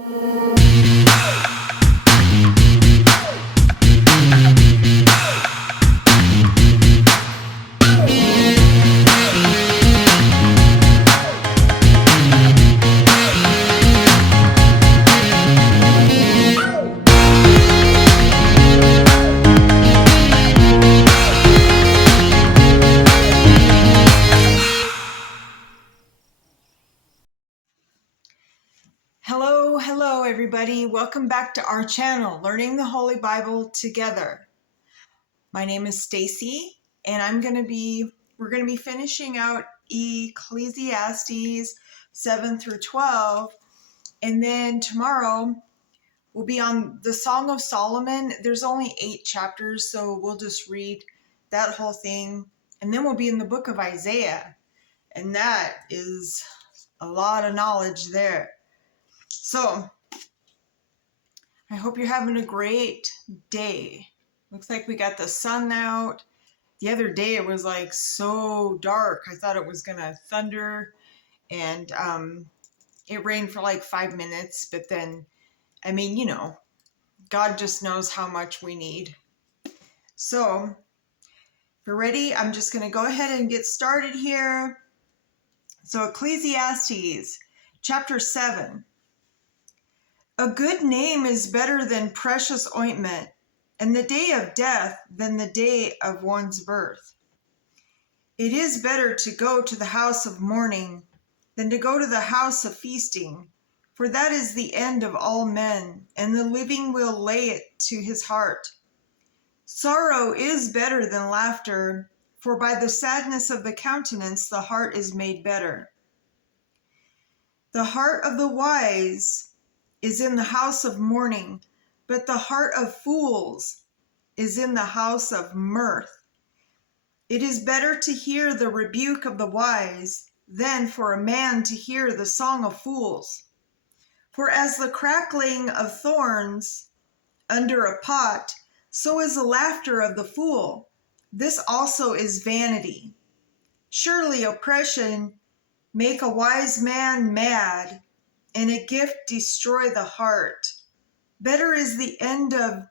Hello everybody. Welcome back to our channel, Learning the Holy Bible Together. My name is Stacy, and we're going to be finishing out Ecclesiastes 7 through 12, and then tomorrow we'll be on the Song of Solomon. There's only 8 chapters, so we'll just read that whole thing, and then we'll be in the book of Isaiah, and that is a lot of knowledge there. So I hope you're having a great day. Looks like we got the sun out. The other day it was like so dark. I thought it was going to thunder, and it rained for like 5 minutes. But then, God just knows how much we need. So if you're ready, I'm just going to go ahead and get started here. So Ecclesiastes chapter 7. A good name is better than precious ointment, and the day of death than the day of one's birth. It is better to go to the house of mourning than to go to the house of feasting, for that is the end of all men, and the living will lay it to his heart. Sorrow is better than laughter, for by the sadness of the countenance the heart is made better. The heart of the wise is in the house of mourning, but the heart of fools is in the house of mirth. It is better to hear the rebuke of the wise than for a man to hear the song of fools. For as the crackling of thorns under a pot, so is the laughter of the fool. This also is vanity. Surely oppression make a wise man mad, and a gift destroy the heart. Better is the end of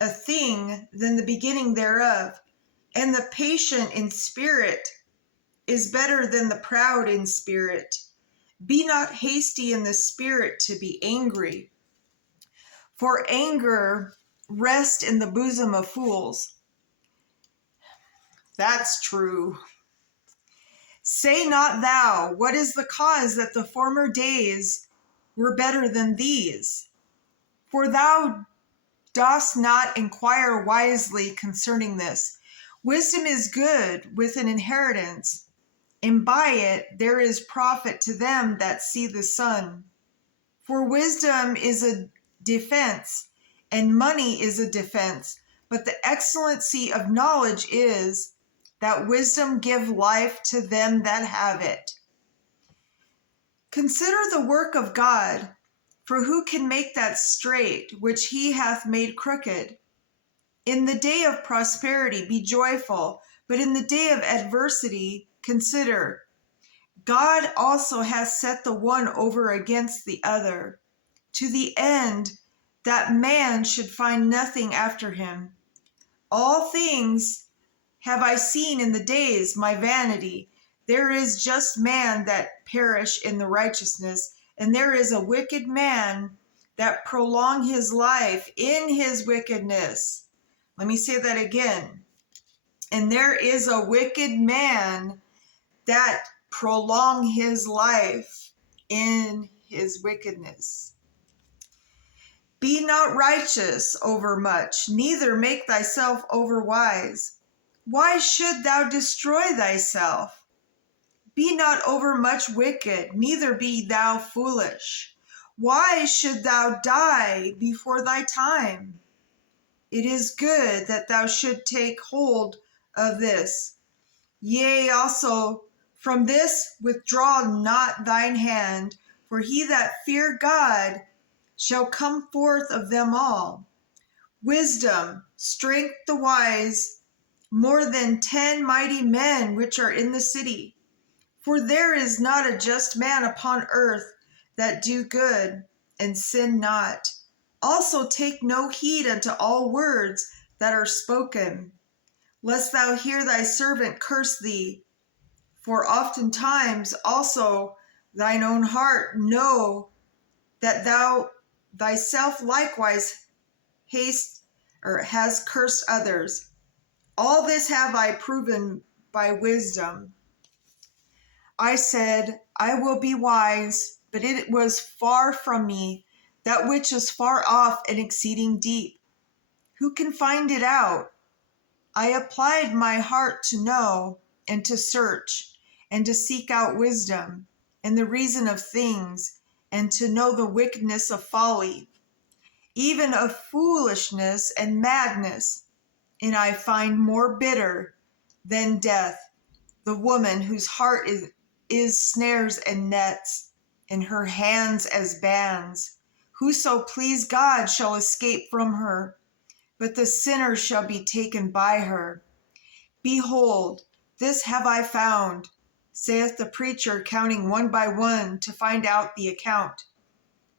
a thing than the beginning thereof, and the patient in spirit is better than the proud in spirit. Be not hasty in the spirit to be angry, for anger rests in the bosom of fools. That's true. Say not thou, what is the cause that the former days were better than these? For thou dost not inquire wisely concerning this. Wisdom is good with an inheritance, and by it there is profit to them that see the sun. For wisdom is a defense, and money is a defense, but the excellency of knowledge is that wisdom give life to them that have it. Consider the work of God, for who can make that straight which he hath made crooked? In the day of prosperity be joyful, but in the day of adversity consider. God also hath set the one over against the other, to the end that man should find nothing after him. All things have I seen in the days, my vanity. There is just man that perish in the righteousness, and there is a wicked man that prolong his life in his wickedness. Let me say that again. And there is a wicked man that prolong his life in his wickedness. Be not righteous over much, neither make thyself over wise. Why should thou destroy thyself? Be not overmuch wicked, neither be thou foolish. Why should thou die before thy time? It is good that thou should take hold of this. Yea, also from this withdraw not thine hand, for he that fear God shall come forth of them all. Wisdom, strength the wise, more than 10 mighty men which are in the city. For there is not a just man upon earth that do good, and sin not. Also take no heed unto all words that are spoken, lest thou hear thy servant curse thee. For oftentimes also thine own heart know that thou thyself likewise has cursed others. All this have I proven by wisdom. I said, I will be wise, but it was far from me, that which is far off and exceeding deep. Who can find it out? I applied my heart to know and to search and to seek out wisdom and the reason of things and to know the wickedness of folly, even of foolishness and madness. And I find more bitter than death the woman whose heart is snares and nets, and her hands as bands. Whoso please God shall escape from her, but the sinner shall be taken by her. Behold, this have I found, saith the preacher, counting one by one to find out the account,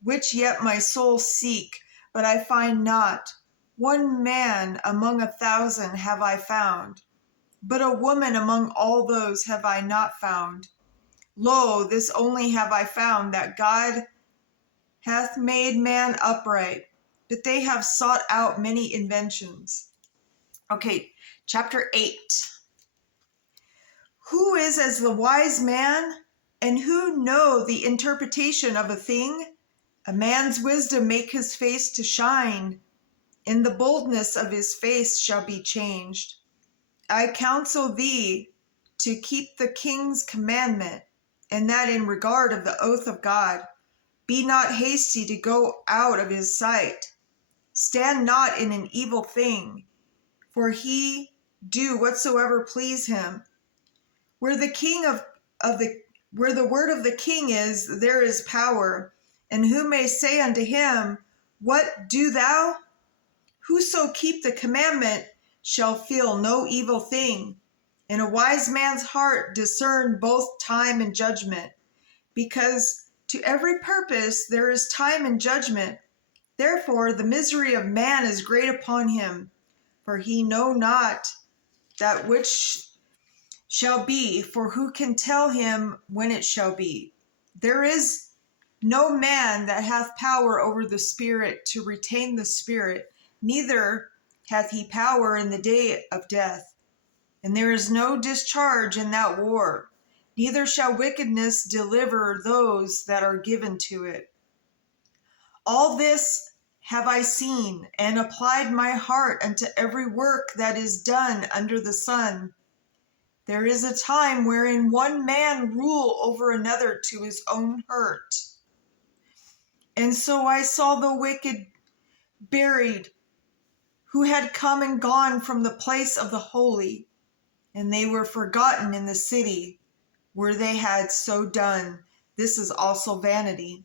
which yet my soul seek, but I find not. One man among 1,000 have I found, but a woman among all those have I not found. Lo, this only have I found, that God hath made man upright, but they have sought out many inventions. Okay, chapter 8. Who is as the wise man, and who know the interpretation of a thing? A man's wisdom make his face to shine, and the boldness of his face shall be changed. I counsel thee to keep the king's commandment, and that in regard of the oath of God. Be not hasty to go out of his sight. Stand not in an evil thing, for he do whatsoever please him. Where the word of the king is, there is power. And who may say unto him, what do thou? Whoso keep the commandment shall feel no evil thing. In a wise man's heart discern both time and judgment, because to every purpose there is time and judgment. Therefore the misery of man is great upon him, for he know not that which shall be, for who can tell him when it shall be? There is no man that hath power over the spirit to retain the spirit, neither hath he power in the day of death. And there is no discharge in that war, neither shall wickedness deliver those that are given to it. All this have I seen, and applied my heart unto every work that is done under the sun. There is a time wherein one man rule over another to his own hurt. And so I saw the wicked buried, who had come and gone from the place of the holy, and they were forgotten in the city where they had so done. This is also vanity,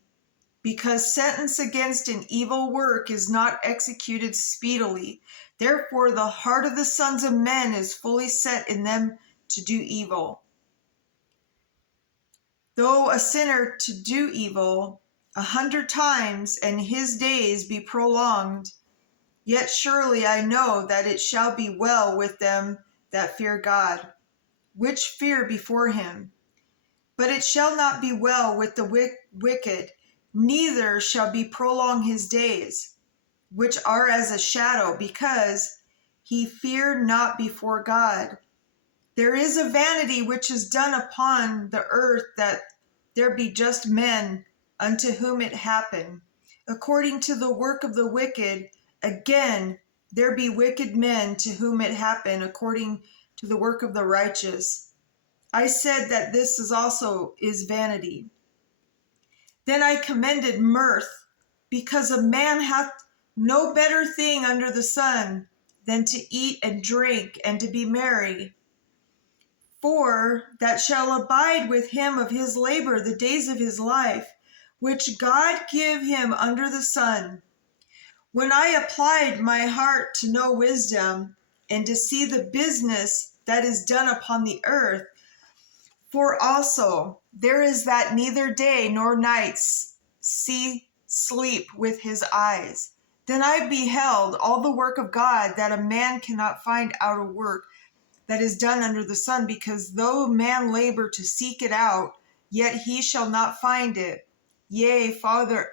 because sentence against an evil work is not executed speedily. Therefore the heart of the sons of men is fully set in them to do evil. Though a sinner to do evil 100 times, and his days be prolonged, yet surely I know that it shall be well with them that fear God, which fear before him. But it shall not be well with the wicked, neither shall be prolong his days, which are as a shadow, because he feared not before God. There is a vanity which is done upon the earth, that there be just men unto whom it happen, according to the work of the wicked. Again, there be wicked men to whom it happen, according to the work of the righteous. I said that this is vanity. Then I commended mirth, because a man hath no better thing under the sun than to eat and drink and to be merry. For that shall abide with him of his labor the days of his life, which God give him under the sun. When I applied my heart to know wisdom, and to see the business that is done upon the earth, for also there is that neither day nor night sleep with his eyes. Then I beheld all the work of God, that a man cannot find out a work that is done under the sun, because though man labor to seek it out, yet he shall not find it. Yea, farther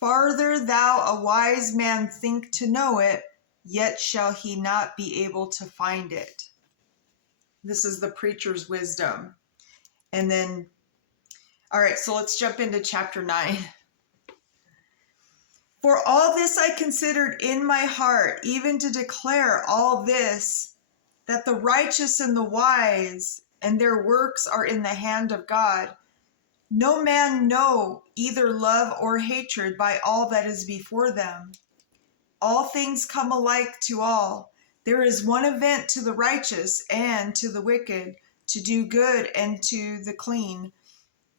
thou a wise man think to know it, yet shall he not be able to find it. This is the preacher's wisdom. And then, all right, so let's jump into chapter 9. For all this I considered in my heart, even to declare all this, that the righteous and the wise and their works are in the hand of God. No man know either love or hatred by all that is before them. All things come alike to all. There is one event to the righteous and to the wicked, to do good and to the clean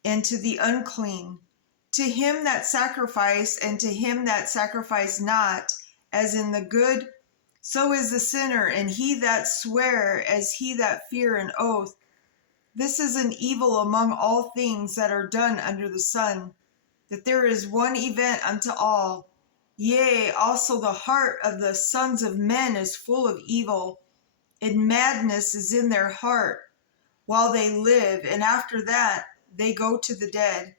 and to the unclean, to him that sacrifice and to him that sacrifice not, as in the good, so is the sinner, and he that swear as he that fear an oath. This is an evil among all things that are done under the sun, that there is one event unto all. Yea, also the heart of the sons of men is full of evil, and madness is in their heart, while they live, and after that they go to the dead.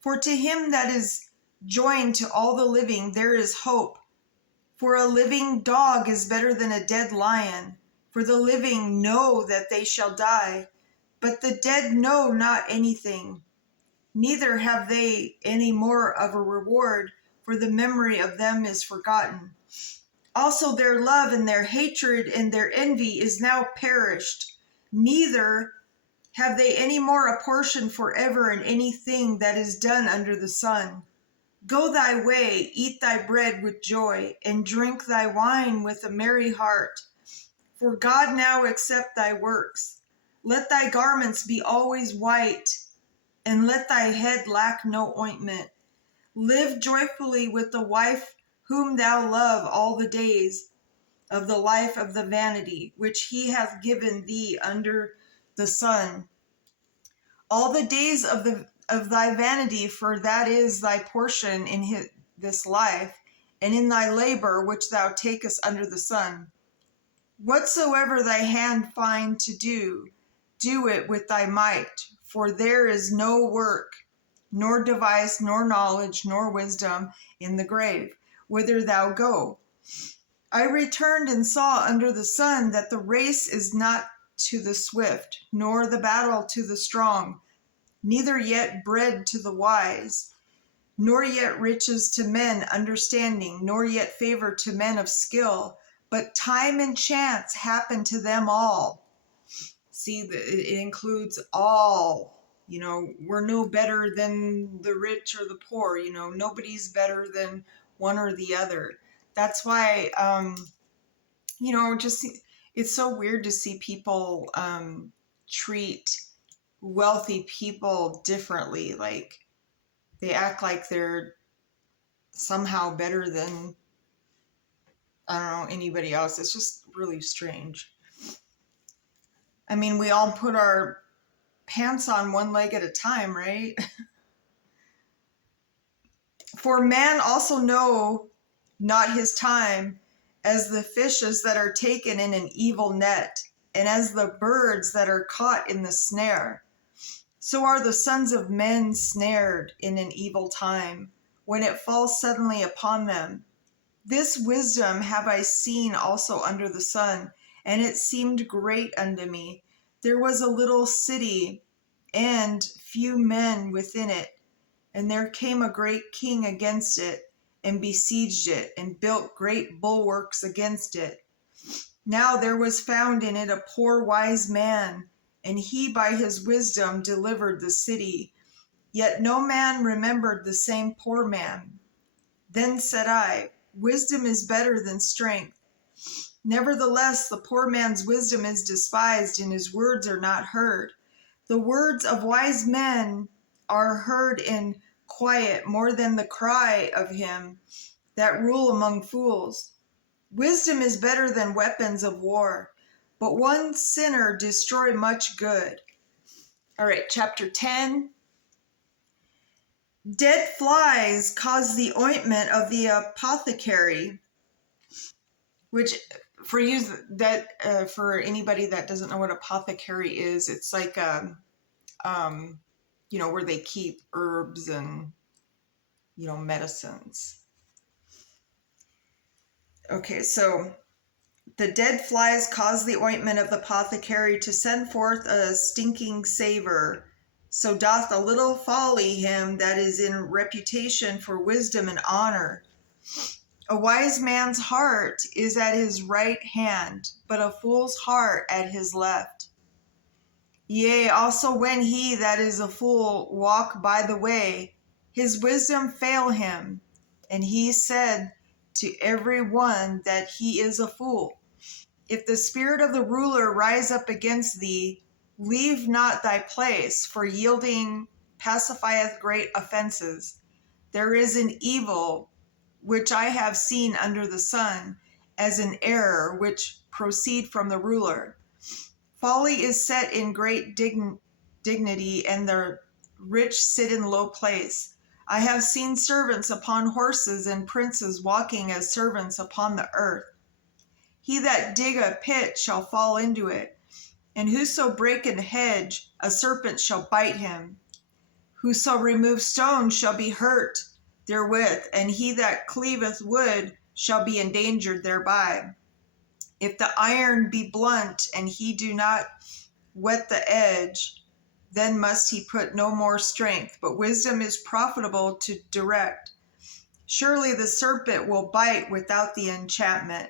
For to him that is joined to all the living there is hope. For a living dog is better than a dead lion. For the living know that they shall die, but the dead know not anything. Neither have they any more of a reward, for the memory of them is forgotten. Also their love and their hatred and their envy is now perished. Neither have they any more a portion forever in anything that is done under the sun. Go thy way, eat thy bread with joy, and drink thy wine with a merry heart. For God now accept thy works. Let thy garments be always white, and let thy head lack no ointment. Live joyfully with the wife whom thou love all the days of the life of the vanity, which he hath given thee under the sun. All the days of thy vanity, for that is thy portion in this life, and in thy labor which thou takest under the sun. Whatsoever thy hand find to do, do it with thy might, for there is no work, nor device, nor knowledge, nor wisdom in the grave, whither thou go. I returned and saw under the sun that the race is not to the swift, nor the battle to the strong, neither yet bread to the wise, nor yet riches to men understanding, nor yet favor to men of skill, but time and chance happen to them all. See, it includes all. You know, we're no better than the rich or the poor. You know, nobody's better than one or the other. That's why, you know, just it's so weird to see people treat wealthy people differently. Like, they act like they're somehow better than, I don't know, anybody else. It's just really strange. I mean, we all put our pants on one leg at a time, right? For man also know not his time, as the fishes that are taken in an evil net, and as the birds that are caught in the snare. So are the sons of men snared in an evil time, when it falls suddenly upon them. This wisdom have I seen also under the sun, and it seemed great unto me. There was a little city, and few men within it, and there came a great king against it, and besieged it, and built great bulwarks against it. Now there was found in it a poor wise man, and he by his wisdom delivered the city. Yet no man remembered the same poor man. Then said I, wisdom is better than strength. Nevertheless, the poor man's wisdom is despised, and his words are not heard. The words of wise men are heard in quiet more than the cry of him that rule among fools. Wisdom is better than weapons of war, but one sinner destroy much good. All right, chapter 10. Dead flies cause the ointment of the apothecary, which for you that for anybody that doesn't know what apothecary is, it's like where they keep herbs and medicines. Okay, so the dead flies cause the ointment of the apothecary to send forth a stinking savor. So doth a little folly him that is in reputation for wisdom and honor. A wise man's heart is at his right hand, but a fool's heart at his left. Yea, also when he that is a fool walk by the way, his wisdom fail him, and he said to every one that he is a fool. If the spirit of the ruler rise up against thee, leave not thy place, for yielding pacifieth great offenses. There is an evil which I have seen under the sun, as an error which proceed from the ruler. Folly is set in great dignity, and the rich sit in low place. I have seen servants upon horses, and princes walking as servants upon the earth. He that dig a pit shall fall into it, and whoso break an hedge, a serpent shall bite him. Whoso remove stones shall be hurt therewith, and he that cleaveth wood shall be endangered thereby. If the iron be blunt, and he do not whet the edge, then must he put no more strength, but wisdom is profitable to direct. Surely the serpent will bite without the enchantment,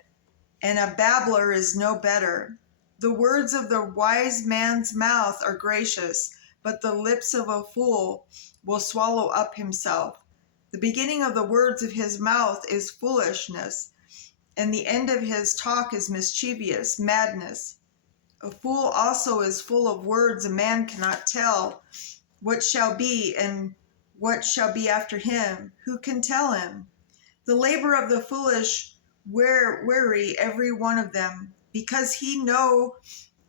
and a babbler is no better. The words of the wise man's mouth are gracious, but the lips of a fool will swallow up himself. The beginning of the words of his mouth is foolishness, and the end of his talk is mischievous madness. A fool also is full of words. A man cannot tell what shall be and what shall be after him. Who can tell him? The labor of the foolish weary every one of them, because he know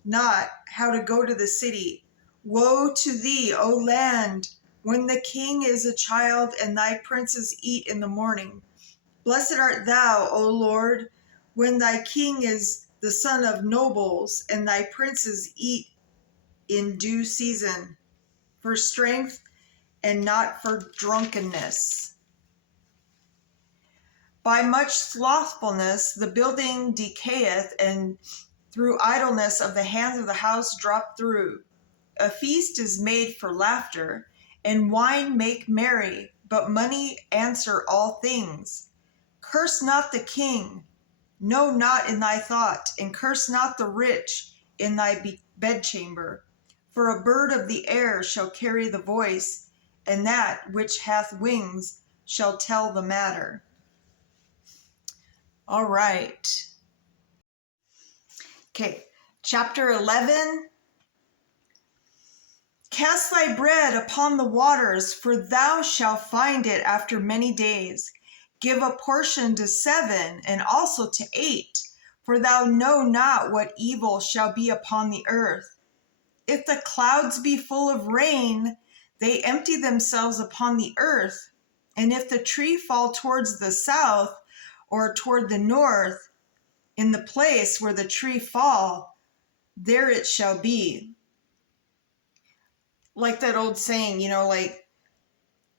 not how to go to the city. Woe to thee, O land, when the king is a child, and thy princes eat in the morning. Blessed art thou, O Lord, when thy king is the son of nobles, and thy princes eat in due season, for strength and not for drunkenness. By much slothfulness the building decayeth, and through idleness of the hands of the house drop through. A feast is made for laughter, and wine make merry, but money answer all things. Curse not the king, no, not in thy thought, and curse not the rich in thy bedchamber. For a bird of the air shall carry the voice, and that which hath wings shall tell the matter. All right. Okay, chapter 11. Cast thy bread upon the waters, for thou shalt find it after many days. Give a portion to 7, and also to 8, for thou know not what evil shall be upon the earth. If the clouds be full of rain, they empty themselves upon the earth. And if the tree fall towards the south or toward the north, in the place where the tree fall, there it shall be. Like that old saying, like,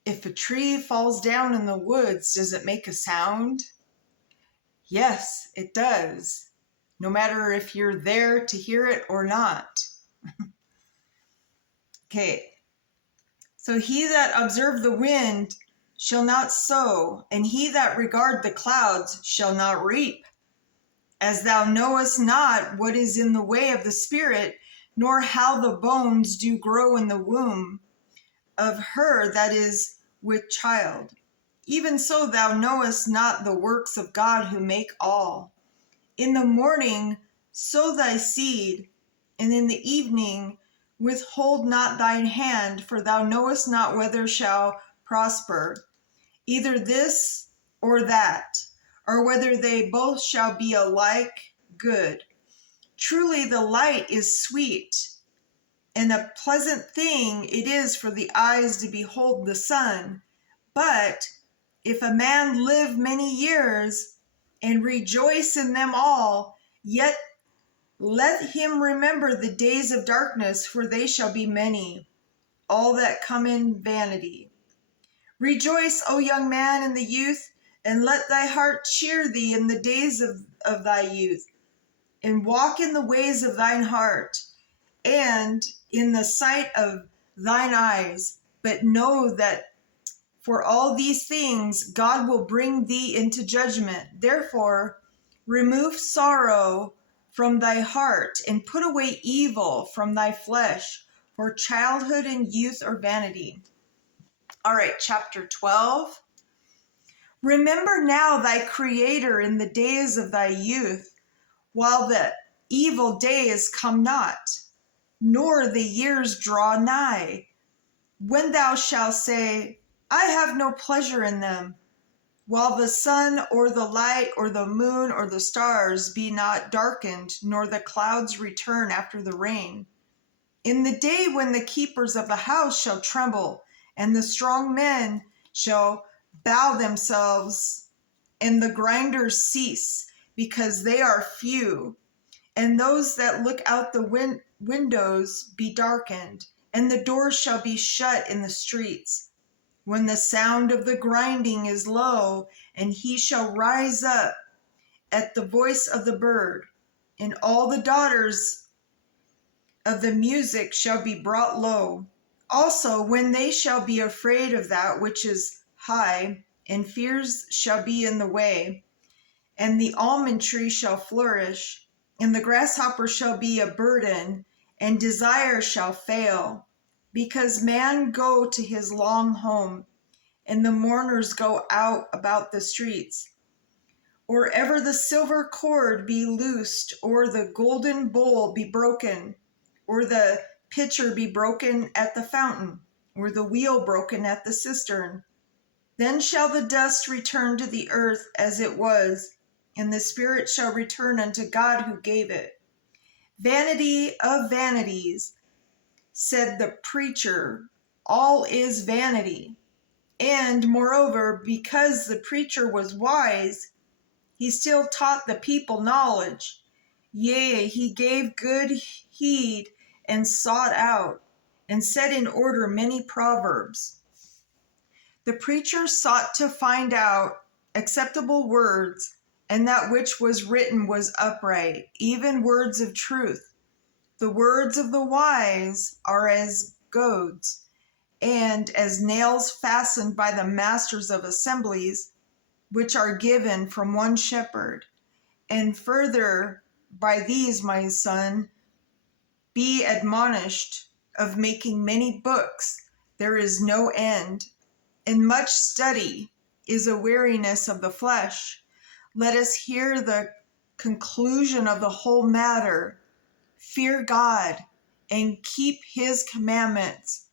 if a tree falls down in the woods, does it make a sound? Yes, it does. No matter if you're there to hear it or not. Okay. So he that observe the wind shall not sow, and he that regard the clouds shall not reap. As thou knowest not what is in the way of the spirit, nor how the bones do grow in the womb of her that is with child. Even so thou knowest not the works of God who make all. In the morning sow thy seed, and in the evening withhold not thine hand, for thou knowest not whether shall prosper, either this or that, or whether they both shall be alike good. Truly the light is sweet, and a pleasant thing it is for the eyes to behold the sun, But if a man live many years and rejoice in them all, yet let him remember the days of darkness, for they shall be many, all that come in vanity. Rejoice, O young man, in the youth, and let thy heart cheer thee in the days of thy youth, and walk in the ways of thine heart, and in the sight of thine eyes. But know that for all these things God will bring thee into judgment. Therefore, remove sorrow from thy heart, and put away evil from thy flesh, for childhood and youth are vanity. All right, chapter 12. Remember now thy Creator in the days of thy youth, while the evil days come not, nor the years draw nigh, when thou shalt say, I have no pleasure in them, while the sun or the light or the moon or the stars be not darkened, nor the clouds return after the rain. In the day when the keepers of the house shall tremble, and the strong men shall bow themselves, and the grinders cease, because they are few, and those that look out the windows be darkened, and the doors shall be shut in the streets. When the sound of the grinding is low, and he shall rise up at the voice of the bird, and all the daughters of the music shall be brought low. Also, when they shall be afraid of that which is high, and fears shall be in the way, and the almond tree shall flourish, and the grasshopper shall be a burden, and desire shall fail, because man go to his long home, and the mourners go out about the streets. Or ever the silver cord be loosed, or the golden bowl be broken, or the pitcher be broken at the fountain, or the wheel broken at the cistern. Then shall the dust return to the earth as it was, and the spirit shall return unto God who gave it. Vanity of vanities, said the preacher, all is vanity. And moreover, because the preacher was wise, he still taught the people knowledge. Yea, he gave good heed and sought out, and set in order many proverbs. The preacher sought to find out acceptable words, and that which was written was upright, even words of truth. The words of the wise are as goads, and as nails fastened by the masters of assemblies, which are given from one shepherd. And further, by these, my son, be admonished of making many books. There is no end, and much study is a weariness of the flesh. Let us hear the conclusion of the whole matter. Fear God and keep his commandments,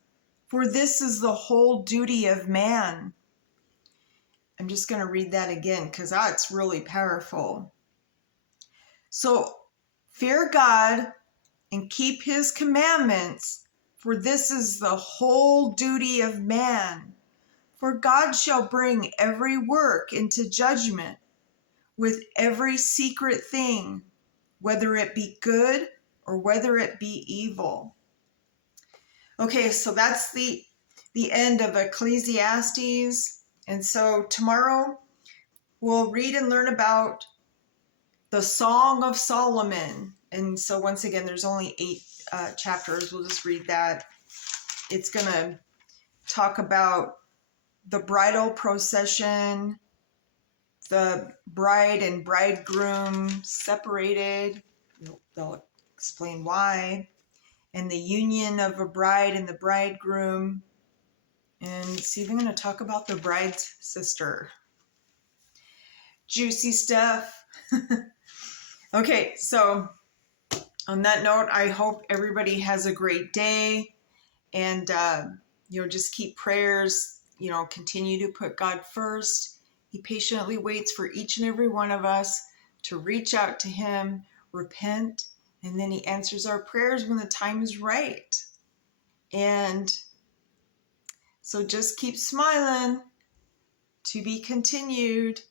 for this is the whole duty of man. I'm just going to read that again because that's really powerful. So, fear God and keep his commandments, for this is the whole duty of man. For God shall bring every work into judgment with every secret thing, whether it be good or whether it be evil. Okay, so that's the end of Ecclesiastes. And so tomorrow we'll read and learn about the Song of Solomon. And so once again, there's only 8 chapters. We'll just read that. It's going to talk about the bridal procession, the bride and bridegroom separated. They'll explain why. And the union of a bride and the bridegroom. And it's even going to talk about the bride's sister. Juicy stuff. Okay, so on that note, I hope everybody has a great day. And, just keep prayers, continue to put God first. He patiently waits for each and every one of us to reach out to him, repent, and then he answers our prayers when the time is right. And so just keep smiling. To be continued.